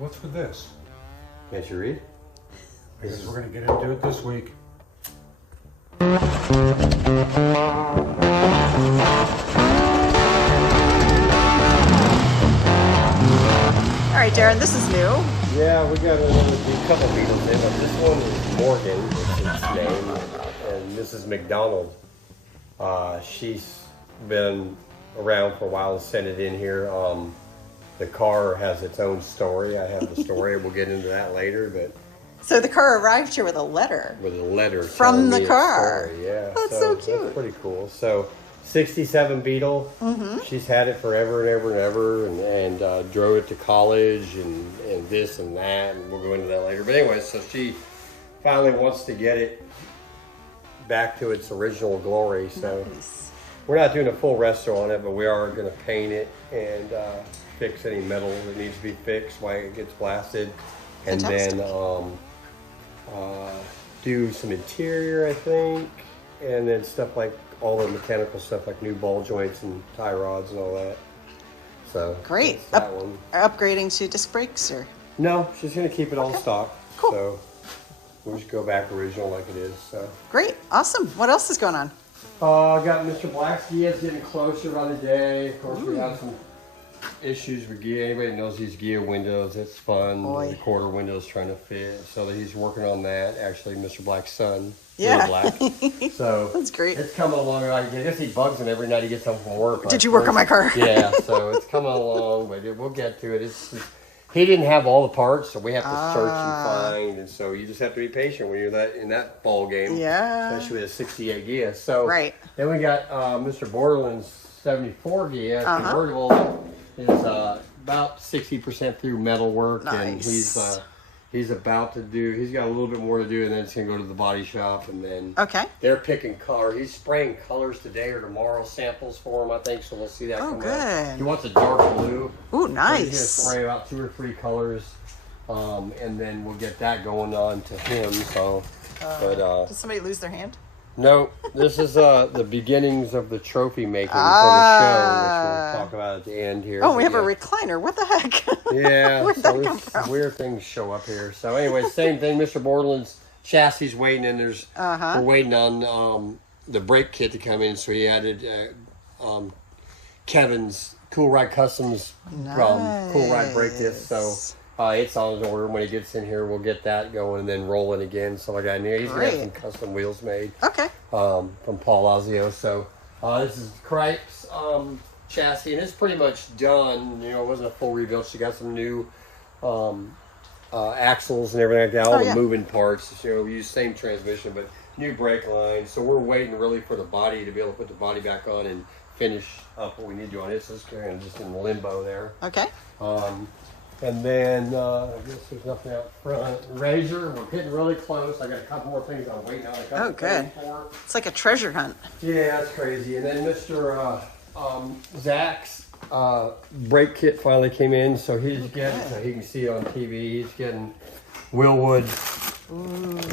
What's with this? Can't you read? Because we're going to get into it this week. All right, Darren, this is new. Yeah, we got a couple of Beetles in, but this one is Morgan, is its name, and this is McDonald. She's been around for a while and sent it in here. The car has its own story. I have the story. We'll get into that later, but So the car arrived here with a letter. with a letter From telling the me its car. story. Yeah, That's so cute. That's pretty cool. So, 67 Beetle. She's had it forever and ever and ever, and drove it to college and this and that, and we'll go into that later. But anyway, so she finally wants to get it back to its original glory. So Nice. we're not doing a full resto on it, but we are going to paint it and fix any metal that needs to be fixed while it gets blasted, and Fantastic. then do some interior, I think, and then stuff like all the mechanical stuff like new ball joints and tie rods and all that. So Great. that's that one. Upgrading to disc brakes, or No, she's going to keep it all stock. Cool. So we'll just go back original like it is. So. great, awesome. What else is going on? I got Mr. Black's Ghia's getting closer by the day. Of course, we have some issues with Ghia. Anybody knows these Ghia windows, it's fun. Boy. The quarter windows trying to fit. So he's working on that. Actually, Mr. Black's son, Yeah. Black. So That's great. it's coming along. I guess he bugs him every night he gets home from work. Did you work on my car? Yeah, so it's coming along, but we'll get to it. He didn't have all the parts, so we have to search and find, and so you just have to be patient when you're in that ball game. Yeah. Especially with a 68 Ghia. So Right. then we got Mr. Bordeline's 74 Ghia convertible is about 60% through metal work, and Nice. he's about to do. He's got a little bit more to do, and then it's gonna go to the body shop, and then Okay. they're picking color. He's spraying colors today or tomorrow, samples for him, I think. So we'll see that Oh, come out. good. He wants a dark blue. Ooh, So he's gonna nice. spray about 2 or 3 colors, and then we'll get that going on to him. So, Did somebody lose their hand? no, this is the beginnings of the trophy making for the show, which we'll talk about at the end here. Oh, we have But a recliner. What the heck? yeah, Where'd so that come this from? weird things show up here. So anyway, same thing. Mr. Bordeline's chassis waiting, and we're waiting on the brake kit to come in. So he added Kevin's Cool Ride Customs from Cool Ride brake disc. So it's on his order. When he gets in here, we'll get that going and then rolling again. So like I knew he's gonna have some custom wheels made Okay. from Paul Lazio. So this is Cripes chassis, and it's pretty much done. You know, it wasn't a full rebuild. She got some new axles and everything like that. All the moving parts. So we use same transmission, but new brake line. So we're waiting really for the body to be able to put the body back on and finish up what we need to do on it. So it's kind of just in limbo there. Okay. And then I guess there's nothing out front. Razor, we're getting really close. I got a couple more things I'm waiting on. A couple good. things for. It's like a treasure hunt. Yeah, that's crazy. And then Mr. Zach's brake kit finally came in, so he's getting, so he can see it on TV, he's getting Willwood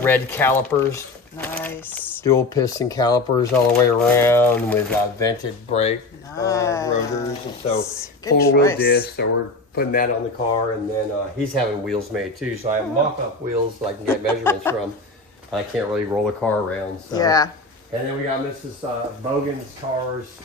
red calipers, Nice. dual piston calipers all the way around with vented brake rotors, and so Good 4-wheel choice. disc. So we're putting that on the car, and then he's having wheels made too. So I have mock-up wheels that I can get measurements from. I can't really roll the car around. So. Yeah. And then we got Mrs. Boggan's cars,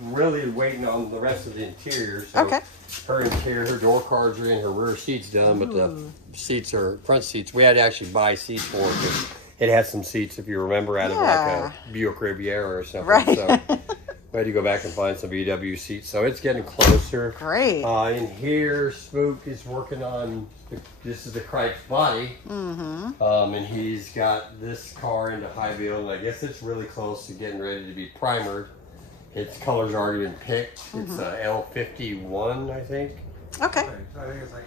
really waiting on the rest of the interior. So Okay. her interior, her door cards are in, her rear seat's done, but the seats are front seats. We had to actually buy seats for it because it had some seats, if you remember, out of like a Buick Riviera or something. Right. So we had to go back and find some VW seats. So it's getting closer. Great. In here, Spook is working on, this is the Cripes body. And he's got this car into high build. I guess it's really close to getting ready to be primered. Its color's already been picked. It's L51, I think. Okay. I think it's like,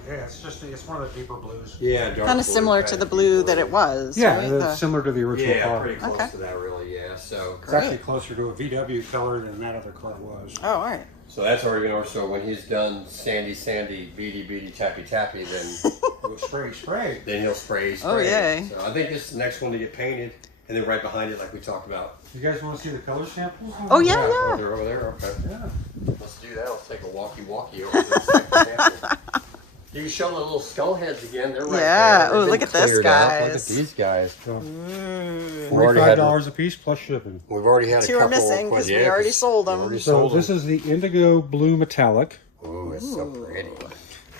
it's one of the deeper blues. Yeah, dark Kind of blue, similar kind to of the blue deep that blue. it was. Yeah, right? it's similar to the original Yeah, car. pretty close Okay. to that, really. Yeah. So, It's actually closer to a VW color than that other car was. Oh, all right. so that's already been over. So when he's done sandy, beady, tappy, then Spray. then he'll spray. Oh, yay. So I think this is the next one to get painted, and then right behind it, like we talked about. You guys want to see the color samples? Oh, yeah, Oh, yeah. they're over there. Okay. Yeah. Let's do that. Let's take a walkie over to the second sample. You can show the little skull heads again. They're right Yeah. there. Oh, They've look been at this, cleared out. Look at guys. these guys. $45 a piece plus shipping. We've already had a Two couple are missing requests. because we already sold them. already So sold this them. is the indigo blue metallic. Oh, it's so pretty.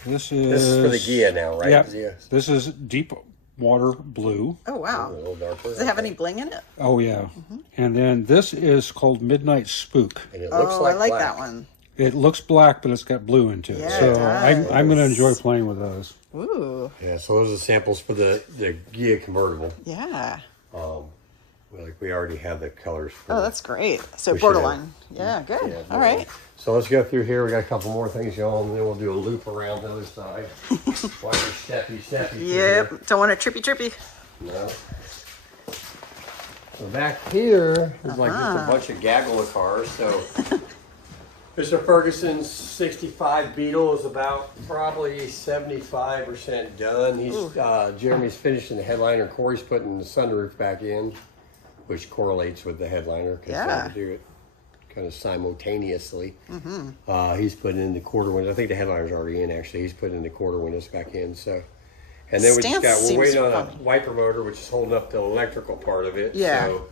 This This is for the Ghia now, right? Yep. Ghia. This is deep water blue. Oh, A wow. little darker. Does it have any bling in it? Oh yeah. And then this is called Midnight Spook. And it looks Oh, like I like black. that one. It looks black, but it's got blue into it. Yeah, So it I'm going to does. enjoy playing with those. Ooh. Yeah, so those are samples for the Ghia convertible. Yeah. Like we already have the colors for Oh, that's great. So We should have- Borderline. Yeah, good. Yeah, All right. So let's go through here. We got a couple more things going, and then we'll do a loop around the other side. While you're steppy through here. Yep. Don't want it trippy. No. So back here is like just a bunch of gaggle of cars. So Mr. Ferguson's 65 Beetle is about probably 75% done. He's Jeremy's finishing the headliner. Corey's putting the sunroof back in, which correlates with the headliner because Yeah. they do it kind of simultaneously. He's putting in the quarter windows. I think the headliner's already in actually. He's putting in the quarter windows back in. So, and then Stance we're seems waiting on funny. a wiper motor, which is holding up the electrical part of it. Yeah. So,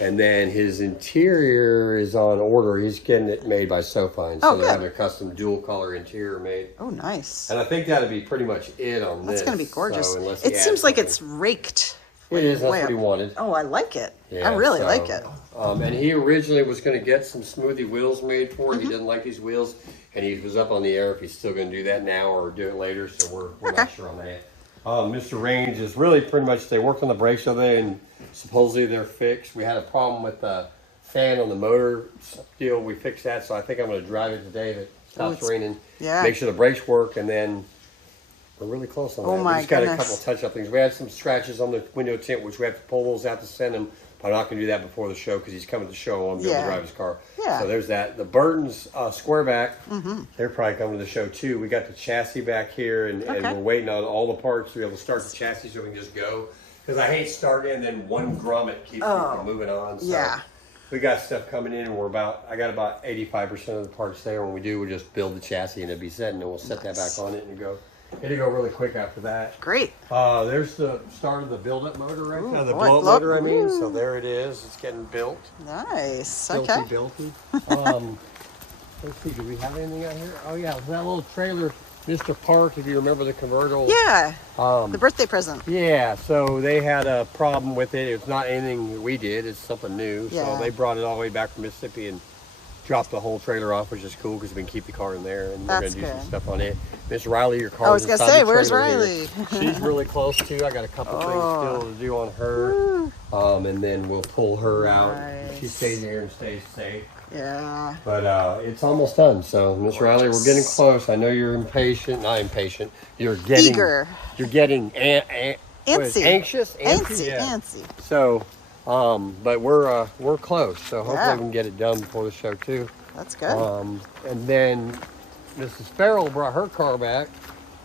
and then his interior is on order. He's getting it made by SoFine. So Oh, they're good. having a custom dual color interior made. Oh, nice. And I think that'll be pretty much it on this. That's going to be gorgeous. So unless he It adds seems like something. it's raked. It is. That's way what he up. wanted. Oh, I like it. I Yeah, really so, like it. And he originally was going to get some smoothie wheels made for it. He doesn't like these wheels, and he was up on the air if he's still going to do that now or do it later. So we're not Okay. sure on that. Mr. Range is really pretty much they worked on the brakes the other day, and supposedly they're fixed. We had a problem with the fan on the motor deal. We fixed that, so I think I'm going to drive it today that it stops it's- raining. yeah. Make sure the brakes work, and then we're really close on that. Oh, my We just got a goodness. couple touch-up things. We had some scratches on the window tint, which we have to pull those out to send him. But I'm not going to do that before the show because he's coming to the show. I want to be able Yeah. to drive his car. Yeah. So there's that. The Burton's squareback, they're probably coming to the show too. We got the chassis back here, and Okay. we're waiting on all the parts to be able to start the chassis so we can just go. Because I hate starting and then one grommet keeps me from moving on. So Yeah. we got stuff coming in, and I got about 85% of the parts there. When we do, we'll just build the chassis and it'll be set, and then we'll set that back on it and go. It'll go really quick after that. Great. There's the start of the build-up motor right now. The boy, blow-up look. motor, I mean. So there it is. It's getting built. Nice. Builty, Okay. builty. Let's see. Do we have anything out here? Oh yeah, that little trailer, Mr. Park. If you remember the convertible. Yeah. The birthday present. Yeah. So they had a problem with it. It's not anything that we did. It's something new. Yeah. So they brought it all the way back from Mississippi and dropped the whole trailer off, which is cool because we can keep the car in there, and we're That's gonna do some good. stuff on it. Miss Riley, your car. I was gonna say, where's Riley? She's really close too. I got a couple things still to do on her, and then we'll pull her out. She Nice. stays here and stays safe. Yeah. But it's almost done. So, Miss Riley, we're getting close. I know you're impatient. Not impatient. You're getting Eager. You're getting what is it, Antsy. anxious. Antsy. Yeah. Antsy. So, but we're close. So hopefully Yeah. we can get it done before the show too. That's good. And then Mrs. Ferill brought her car back.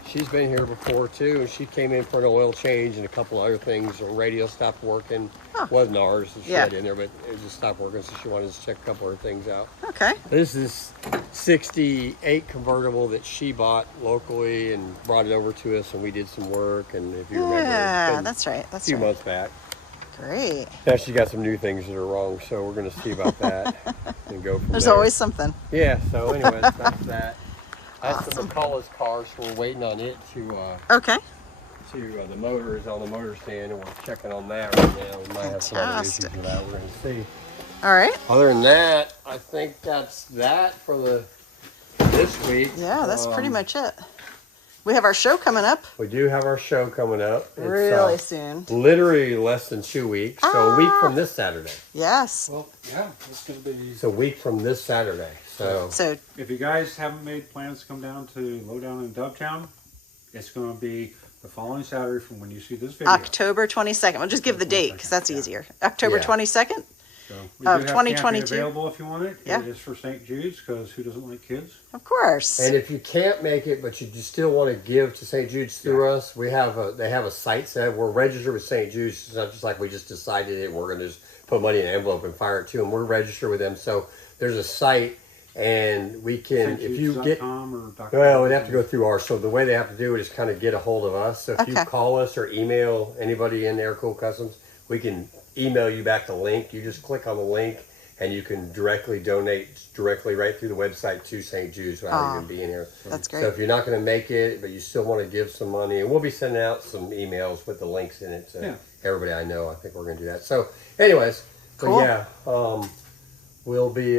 She's been here before too, and she came in for an oil change and a couple other things. Her radio stopped working. Wasn't ours, so she Yeah. had it in there, but it just stopped working, so she wanted to check a couple other things out. Okay. This is 68 convertible that she bought locally and brought it over to us, and we did some work. And if you remember, Yeah, it's been that's right. a That's few right. months back. Great. Now she got some new things that are wrong, so we're going to see about that and go from There's there. always something. Yeah, so anyways, that's that. That's Awesome. the McCaullah's car, so we're waiting on it to Okay. the motor is on the motor stand, and we're checking on that right now. We might have some other issues Fantastic. with that. We're going to see. All right. Other than that, I think that's that for this week. Yeah, that's pretty much it. We have our show coming up We do have our show coming up. It's, really soon. literally less than 2 weeks, so a week from this Saturday. Yes. Well, yeah, it's going to be. It's a week from this Saturday. So So If you guys haven't made plans to come down to Lowdown in Dovetown, it's going to be the following Saturday from when you see this video. October 22nd. We'll just give the date because that's easier. October Yeah. 22nd. So we of do have 2022. camping available if you want it. Yeah. It is for St. Jude's because who doesn't like kids? Of course. And if you can't make it, but you just still want to give to St. Jude's through us, they have a site set. We're registered with St. Jude's. It's not just like we just decided it. We're going to just put money in an envelope and fire it to them. We're registered with them. So there's a site. And we can, if you get, or well, we'd have to go through ours. So the way they have to do it is kind of get a hold of us. So if you Okay. call us or email anybody in Air Cool Customs, we can email you back the link. You just click on the link and you can directly donate directly right through the website to St. Jude's without even being here. That's great. So if you're not going to make it, but you still want to give some money, and we'll be sending out some emails with the links in it to everybody I know. I think we're going to do that. So anyways, Cool. but yeah, we'll be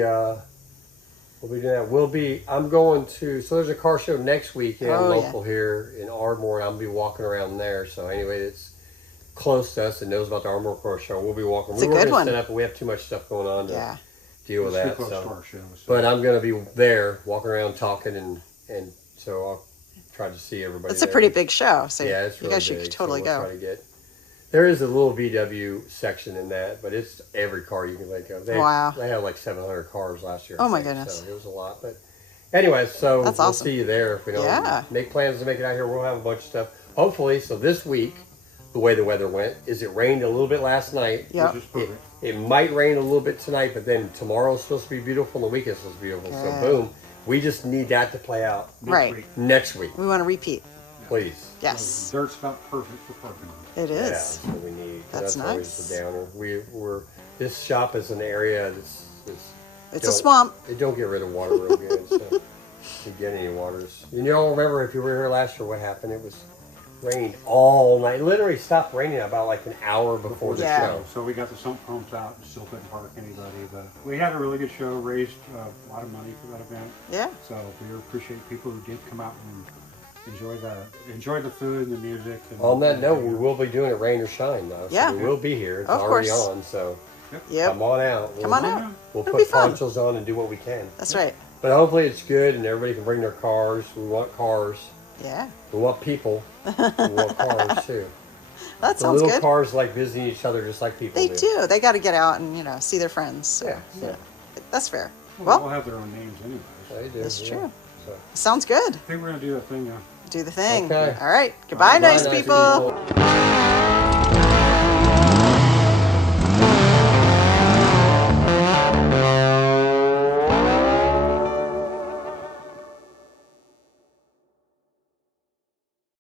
doing that. I'm going to, so there's a car show next weekend, local here in Ardmore. I'll be walking around there. So anyway, it's close to us and knows about the Ardmore Car Show. We'll be walking. It's we a were good going one. to set up, but we have too much stuff going on to deal with that. Close to So. our show, so. But I'm going to be there, walking around, talking, and so I'll try to see everybody. It's a pretty big show, so yeah, it's you really guys should big, totally so we'll go. try to get. There is a little VW section in that, but it's every car you can think of. They had like 700 cars last year. Oh my goodness. So it was a lot. But anyway, so That's we'll awesome. see you there. If we don't make plans to make it out here, we'll have a bunch of stuff. Hopefully, so this week, the way the weather went is it rained a little bit last night. Yep. It might rain a little bit tonight, but then tomorrow's supposed to be beautiful and the weekend's supposed to be beautiful. Good. So boom, we just need that to play out next week. We want to repeat. Please. Yes. So dirt's about perfect for parking. It is. Yeah, that's what we need. That's nice. Always the downer. We're this shop is an area that's it's a swamp. It don't get rid of water real good. So you get any waters. You all remember if you were here last year what happened? It was rained all night. It literally stopped raining about like an hour before the show. So we got the sump pumps out and still couldn't park anybody. But we had a really good show, raised a lot of money for that event. Yeah. So we appreciate people who did come out and enjoy the food and the music. And on that note, we will be doing it rain or shine though. So we will be here. It's already on, so come on out. Come on out. We'll put ponchos on and do what we can. That's right. But hopefully it's good and everybody can bring their cars. We want cars. Yeah. We want people. We want cars too. That sounds good. Little cars like visiting each other just like people They do. They got to get out and, see their friends. So, that's fair. Well, they'll have their own names anyway. They do. That's true. So. Sounds good. I think we're going to do that thing now. Do the thing. Okay. All right. Goodbye, nice nice people.